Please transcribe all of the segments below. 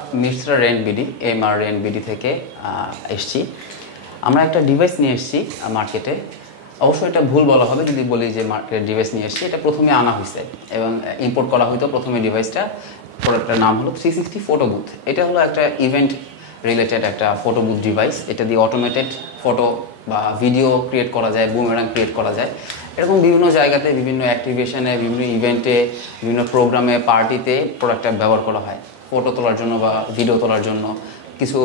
Mister রেন BD MR রেন BD থেকে এসছি। আমরা একটা ডিভাইস নিয়ে এসেছি মার্কেটে। অবশ্যই এটা ভুল বলা হবে যদি বলি যে মার্কেটের ডিভাইস নিয়ে এসেছি। এটা প্রথমে আনা হয়েছে এবং ইম্পোর্ট করা হয়তো প্রথমে ডিভাইসটা। প্রোডাক্টটার নাম হলো 360 ফটো বুথ। এটা হলো একটা ইভেন্ট রিলেটেড একটা ফটো বুথ ডিভাইস। এটা দিয়ে অটোমেটেড ফটো বা ভিডিও ক্রিয়েট করা যায়, বুমেরাং ক্রিয়েট করা যায়। এরকম বিভিন্ন জায়গাতে, বিভিন্ন অ্যাক্টিভেশনে, বিভিন্ন ইভেন্টে, বিভিন্ন প্রোগ্রামে, পার্টিতে প্রোডাক্টটা ব্যবহার করা হয় ফটো তোলার জন্য বা ভিডিও তোলার জন্য, কিছু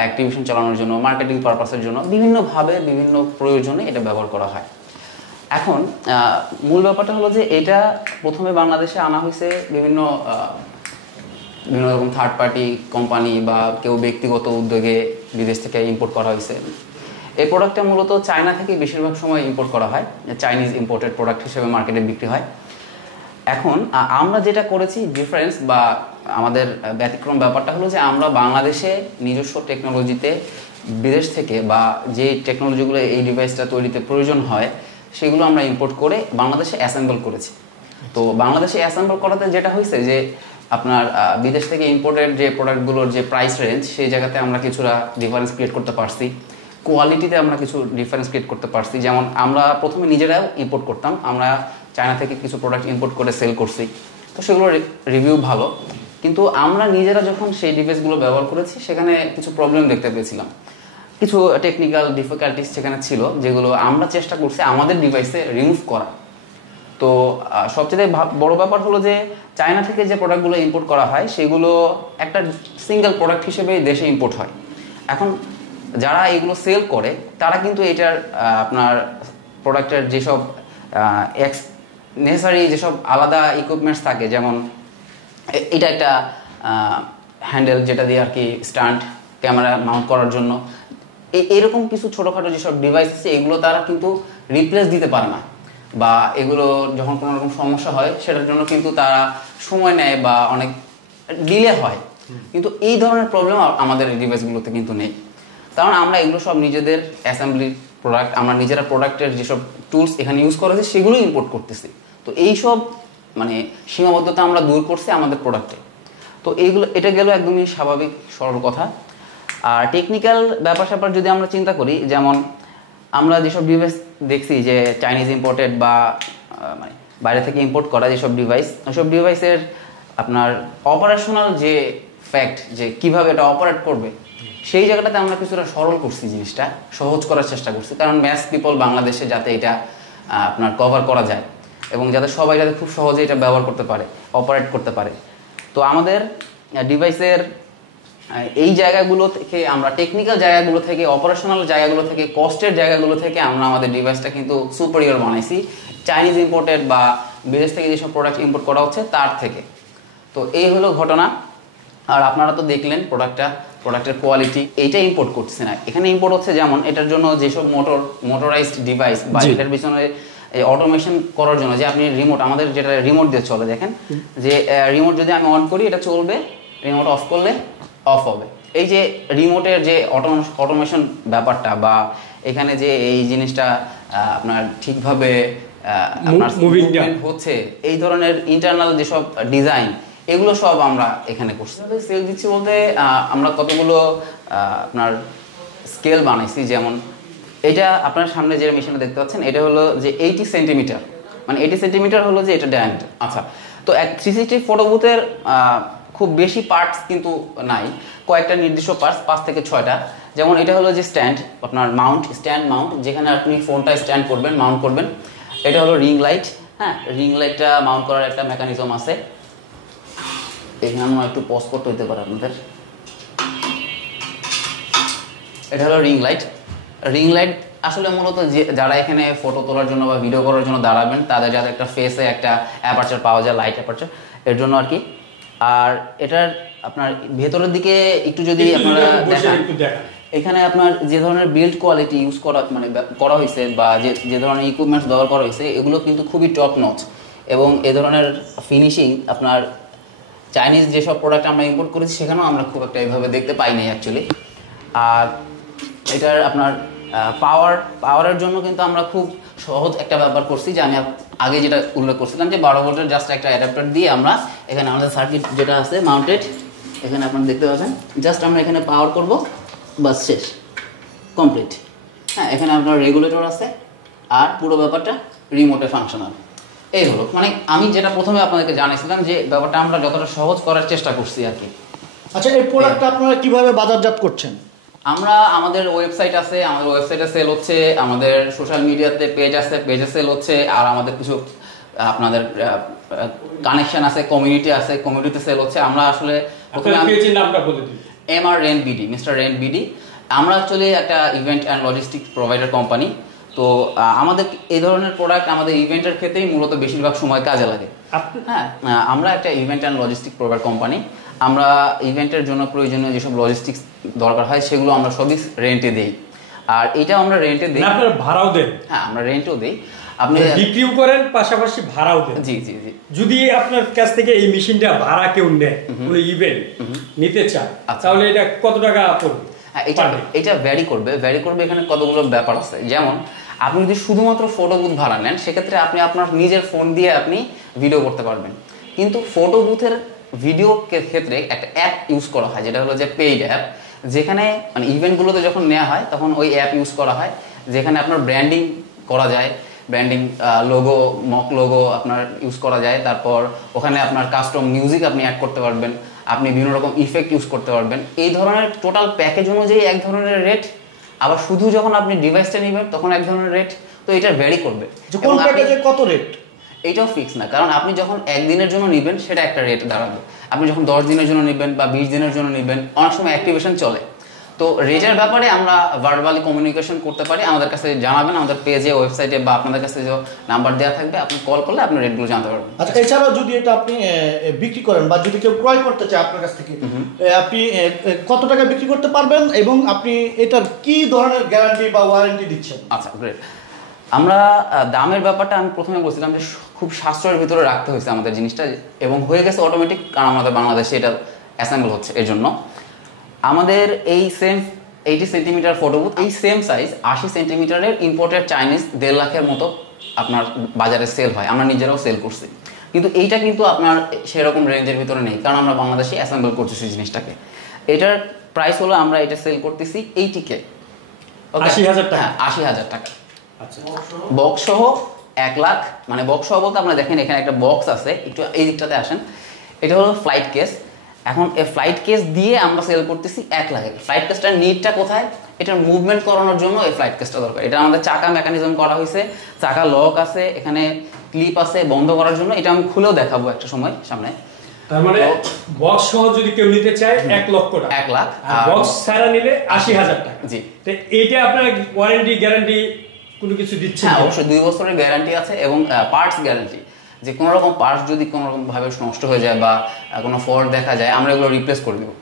অ্যাক্টিভিশন চালানোর জন্য, মার্কেটিং পারপাসের জন্য, বিভিন্নভাবে বিভিন্ন প্রয়োজনে এটা ব্যবহার করা হয়। এখন মূল ব্যাপারটা হলো যে এটা প্রথমে বাংলাদেশে আনা হয়েছে বিভিন্ন রকম থার্ড পার্টি কোম্পানি বা কেউ ব্যক্তিগত উদ্যোগে বিদেশ থেকে ইম্পোর্ট করা হয়েছে। এই প্রোডাক্টটা মূলত চায়না থেকে বেশিরভাগ সময় ইম্পোর্ট করা হয়, চাইনিজ ইম্পোর্টেড প্রোডাক্ট হিসেবে মার্কেটে বিক্রি হয়। এখন আমরা যেটা করেছি ডিফারেন্স বা আমাদের ব্যতিক্রম ব্যাপারটা হলো যে আমরা বাংলাদেশে নিজস্ব টেকনোলজিতে বিদেশ থেকে বা যে টেকনোলজিগুলো এই ডিভাইসটা তৈরিতে প্রয়োজন হয় সেগুলো আমরা ইম্পোর্ট করে বাংলাদেশে অ্যাসেম্বল করেছি। তো বাংলাদেশে অ্যাসেম্বল করাতে যেটা হয়েছে যে আপনার বিদেশ থেকে ইম্পোর্টেড যে প্রোডাক্টগুলোর যে প্রাইস রেঞ্জ সেই জায়গাতে আমরা কিছুটা ডিফারেন্স ক্রিয়েট করতে পারছি, কোয়ালিটিতে আমরা কিছু ডিফারেন্স ক্রিয়েট করতে পারছি। যেমন আমরা প্রথমে নিজেরাও ইম্পোর্ট করতাম, আমরা চায়না থেকে কিছু প্রোডাক্ট ইম্পোর্ট করে সেল করছি, তো সেগুলোর রিভিউ ভালো। কিন্তু আমরা নিজেরা যখন সেই ডিভাইসগুলো ব্যবহার করেছি সেখানে কিছু প্রবলেম দেখতে পেয়েছিলাম, কিছু টেকনিক্যাল ডিফিকাল্টিস সেখানে ছিল যেগুলো আমরা চেষ্টা করছি আমাদের ডিভাইসে রিমুভ করা। তো সবচেয়ে বড় ব্যাপার হলো যে চায়না থেকে যে প্রোডাক্টগুলো ইম্পোর্ট করা হয় সেগুলো একটা সিঙ্গেল প্রোডাক্ট হিসেবে দেশে ইম্পোর্ট হয়। এখন যারা এগুলো সেল করে তারা কিন্তু এটার আপনার প্রোডাক্টের যেসব নেসেসারি যেসব আলাদা ইকুইপমেন্টস থাকে, যেমন এটা একটা হ্যান্ডেল যেটা দিয়ে আর কি স্ট্যান্ড ক্যামেরা মাউন্ট করার জন্য, এরকম কিছু ছোটোখাটো যেসব ডিভাইস আছে এগুলো তারা কিন্তু রিপ্লেস দিতে পারে না, বা এগুলো যখন কোনো রকম সমস্যা হয় সেটার জন্য কিন্তু তারা সময় নেয় বা অনেক ডিলে হয়। কিন্তু এই ধরনের প্রবলেম আমাদের এই ডিভাইসগুলোতে কিন্তু নেই, কারণ আমরা এগুলো সব নিজেদের অ্যাসেম্বলি প্রোডাক্ট, আমরা নিজেরা প্রোডাক্টের যেসব টুলস এখানে ইউজ করেছি সেগুলো ইম্পোর্ট করতেছি। তো এইসব মানে সীমাবদ্ধতা আমরা দূর করছি আমাদের প্রোডাক্টে। তো এটা গেল একদমই স্বাভাবিক সরল কথা। আর টেকনিক্যাল ব্যাপার স্যাপার যদি আমরা চিন্তা করি, যেমন আমরা যেসব ডিভাইস দেখছি যে চাইনিজ ইম্পোর্টেড বা মানে বাইরে থেকে ইম্পোর্ট করা যেসব ডিভাইস, ওইসব ডিভাইসের আপনার অপারেশনাল যে ফ্যাক্ট, যে কিভাবে এটা অপারেট করবে, সেই জায়গাটাতে আমরা কিছুটা সরল করছি, জিনিসটা সহজ করার চেষ্টা করছি, কারণ ম্যাস পিপল বাংলাদেশে যাতে এটা আপনার কভার করা যায় এবং যাতে সবাই যাতে খুব সহজে এটা ব্যবহার করতে পারে, অপারেট করতে পারে। তো আমাদের ডিভাইসের এই জায়গাগুলো থেকে, আমরা টেকনিক্যাল জায়গাগুলো থেকে, অপারেশনাল জায়গাগুলো থেকে, কস্টের জায়গাগুলো থেকে আমরা আমাদের ডিভাইসটা কিন্তু সুপারিয়র বানাইছি চাইনিজ ইম্পোর্টেড বা বিদেশ থেকে যেসব প্রোডাক্ট ইম্পোর্ট করা হচ্ছে তার থেকে। তো এই হলো ঘটনা। আর আপনারা তো দেখলেন প্রোডাক্টের কোয়ালিটি, এইটা ইম্পোর্ট করছে না, এখানে ইম্পোর্ট হচ্ছে। যেমন এটার জন্য যেসব মোটরাইজড ডিভাইস বা এটার পিছনে অটোমেশন করার জন্য যে আপনি রিমোট, আমাদের যেটা রিমোট দিয়ে চলে, দেখেন যে রিমোট যদি আমি অন করি এটা চলবে, রিমোট অফ করলে অফ হবে। এই যে রিমোটের যে অটোমেশন ব্যাপারটা বা এখানে যে এই জিনিসটা আপনার ঠিকভাবে আপনার মুভমেন্ট হচ্ছে, এই ধরনের ইন্টারনাল যেসব ডিজাইন, এগুলো সব আমরা এখানে করছি। সেল দিচ্ছি বলতে আমরা কতগুলো আপনার স্কেল বানাইছি। যেমন এটা আপনার সামনে যে মেশিনটা দেখতে পাচ্ছেন, এটা হলো যে 80 সেন্টিমিটার, মানে 80 সেন্টিমিটার হলো যে এটা ডায়ামিটার। আচ্ছা, তো 360 ফটো বুথের খুব বেশি পার্টস কিন্তু নাই, কয়েকটা নির্দিষ্ট পার্টস, 5 থেকে 6টা। যেমন এটা হলো যে স্ট্যান্ড, আপনার স্ট্যান্ড মাউন্ট, যেখানে আপনি ফোনটা স্ট্যান্ড করবেন, মাউন্ট করবেন। এটা হলো রিং লাইট, হ্যাঁ, রিং লাইটটা মাউন্ট করার একটা মেকানিজম আছে। এখানে আমরা একটু পজ করতে হতে পারে আপনাদের। এটা হলো রিং লাইট। রিং লাইট আসলে মূলত যারা এখানে ফটো তোলার জন্য বা ভিডিও করার জন্য দাঁড়াবেন তাদের যাতে একটা ফেসে একটা অ্যাপারচার পাওয়া যায়, লাইট অ্যাপারচার, এর জন্য আর কি। আর এটার আপনার ভেতরের দিকে একটু যদি আপনারা দেখেন, এখানে আপনার যে ধরনের বিল্ড কোয়ালিটি ইউজ করা মানে করা হয়েছে বা যে ধরনের ইকুইপমেন্টস ব্যবহার করা হয়েছে এগুলো কিন্তু খুবই টপ নচ, এবং এ ধরনের ফিনিশিং আপনার চাইনিজ যেসব প্রোডাক্ট আমরা ইম্পোর্ট করেছি সেখানেও আমরা খুব একটা এইভাবে দেখতে পাই নাই অ্যাকচুয়ালি। আর এটার আপনার পাওয়ারের জন্য কিন্তু আমরা খুব সহজ একটা ব্যাপার করছি, যে আমি আগে যেটা উল্লেখ করছিলাম যে 12 ভোল্টের জাস্ট একটা অ্যাডাপ্টার দিয়ে আমরা এখানে আমাদের সার্কিট যেটা আছে মাউন্টেড, এখানে আপনারা দেখতে পাচ্ছেন, জাস্ট আমরা এখানে পাওয়ার করব, বাস শেষ, কমপ্লিট। হ্যাঁ, এখানে আপনার রেগুলেটর আছে, আর পুরো ব্যাপারটা রিমোটে ফাংশনাল। এই হলো, মানে আমি যেটা প্রথমে আপনাদেরকে জানিয়েছিলাম যে ব্যাপারটা আমরা যতটা সহজ করার চেষ্টা করছি আর কি। আচ্ছা, এই প্রোডাক্টটা আপনারা কিভাবে বাজারজাত করছেন? আমরা আমাদের ওয়েবসাইট আছে, আমাদের ওয়েবসাইটে সেল হচ্ছে, আমাদের সোশ্যাল মিডিয়াতে পেজ আছে, পেজে সেল হচ্ছে, আর আমাদের কিছু আপনাদের কানেকশন আছে, কমিউনিটি আছে, কমিউনিটিতে সেল হচ্ছে। আমরা আসলে পেজের নামটা বলে দিন। MR rent BD, mister rent BD. আমরা অ্যাকচুয়ালি একটা event and logistic provider company. তো আমাদের এই ধরনের প্রোডাক্ট আমাদের ইভেন্টের ক্ষেত্রেই মূলত বেশিরভাগ সময় কাজে লাগে। হ্যাঁ, আমরা একটা event and logistic provider company. আমরা ইভেন্টের জন্য প্রয়োজনীয় যেসব লজিস্টিক্স দরকার হয় সেগুলো আমরা সবই রেন্টে দিই। আর এটা আমরা রেন্টে দিই, আপনারা ভাড়াও দেন? হ্যাঁ, আমরা রেন্টও দিই। আপনি বিক্রিও করেন, পাশাপাশি ভাড়াও দেন? জি জি জি। যদি আপনার কাছ থেকে এই মেশিনটা ভাড়া কেউ নেয়, কোনো ইভেন্ট নিতে চায়, তাহলে এটা কত টাকা পড়বে? হ্যাঁ, এটা ভ্যারি করবে। এখানে কতগুলো ব্যাপার আছে। যেমন আপনি যদি শুধুমাত্র ফটো বুথ ভাড়া নেন, সেক্ষেত্রে আপনি আপনার নিজের ফোন দিয়ে আপনি ভিডিও করতে পারবেন। কিন্তু ফটো বুথের ভিডিও ক্ষেত্রে একটা অ্যাপ ইউজ করা হয়, যেটা হলো যে পেইড অ্যাপ, যেখানে মানে ইভেন্টগুলোতে যখন নেওয়া হয় তখন ওই অ্যাপ ইউজ করা হয়, যেখানে আপনার ব্র্যান্ডিং করা যায়, ব্র্যান্ডিং লোগো, মক লোগো আপনার ইউজ করা যায়। তারপর ওখানে আপনার কাস্টম মিউজিক আপনি অ্যাড করতে পারবেন, আপনি বিভিন্ন রকম ইফেক্ট ইউজ করতে পারবেন। এই ধরনের টোটাল প্যাকেজ অনুযায়ী এক ধরনের রেট, আবার শুধু যখন আপনি ডিভাইসটা নেবেন তখন এক ধরনের রেট। তো এটা ভ্যারি করবে। কোন প্যাকেজে কত রেট এইটাও ফিক্স না, কারণ আপনি যখন একদিনের জন্য নেবেন সেটা একটা রেট দাঁড়াবে। আপনি যখন 10 দিনের জন্য নেবেন বা 20 দিনের জন্য নেবেন, অনেক সময় অ্যাক্টিভেশন চলে। তো রেটের ব্যাপারে আমরা ভার্বালি কমিউনিকেশন করতে পারি। আমাদের কাছে জানাবেন, আমাদের পেজে, ওয়েবসাইটে বা আপনাদের কাছে যে নাম্বার দেওয়া থাকবে, আপনি কল করলে আপনি রেটগুলো জানতে পারবেন। আচ্ছা, এছাড়াও যদি এটা আপনি বিক্রি করেন বা যদি কেউ ক্রয় করতে চায় আপনার কাছ থেকে, আপনি কত টাকা বিক্রি করতে পারবেন এবং আপনি এটার কি ধরনের গ্যারান্টি বা ওয়ারেন্টি দিচ্ছেন? আচ্ছা, গ্রেট। আমরা দামের ব্যাপারটা আমি প্রথমে বলছিলাম যে খুব সাশ্রয়ের ভিতরে রাখতে হয়েছে আমাদের জিনিসটা, এবং হয়ে গেছে অটোমেটিক, কারণ আমাদের বাংলাদেশে এটা অ্যাসেম্বল হচ্ছে। এর জন্য আমাদের এই সেম 80 সেন্টিমিটার ফটো বুথ, এই সেম সাইজ 80 সেন্টিমিটারের ইম্পোর্টেড চাইনিজ 1.5 লাখের মতো আপনার বাজারে সেল হয়। আমরা নিজেরাও সেল করছি, কিন্তু এইটা কিন্তু আপনার সেরকম রেঞ্জের ভিতরে নেই, কারণ আমরা বাংলাদেশে অ্যাসেম্বল করতেছি জিনিসটাকে। এটার প্রাইস হলো, আমরা এটা সেল করতেছি 80K, 80,000 টাকা। 80,000 টাকা। আচ্ছা, বক্স সহ 1 লাখ। মানে বক্স সহ বলতে আপনারা দেখেন এখানে একটা বক্স আছে, একটু এই দিকটাতে আসেন। এটা হলো ফ্লাইট কেস। এখন এই ফ্লাইট কেস দিয়ে আমরা সেল করতেছি 1 লাখে। ফ্লাইট কেসটার নিডটা কোথায়? এটার মুভমেন্ট করানোর জন্য এই ফ্লাইট কেসটা দরকার। এটা আমাদের চাকা মেকানিজম করা হয়েছে, চাকা লক আছে, এখানে ক্লিপ আছে বন্ধ করার জন্য। এটা আমি খুলেও দেখাবো একটা সময় সামনে। তার মানে বক্স সহ যদি কেউ নিতে চায় 1 লক্ষ টাকা, 1 লাখ, আর বক্স ছাড়া নিলে 80,000 টাকা। জি। তো এইটা আপনার ওয়ারেন্টি গ্যারান্টি কোনো কিছু দিচ্ছেন? হ্যাঁ, অবশ্যই 2 বছরের গ্যারান্টি আছে, এবং পার্টস গ্যারান্টি, যে কোনো রকম পার্টস যদি কোনো রকম ভাবে নষ্ট হয়ে যায় বা কোনো ফল্ট দেখা যায়, আমরা এগুলো রিপ্লেস করে দেবো।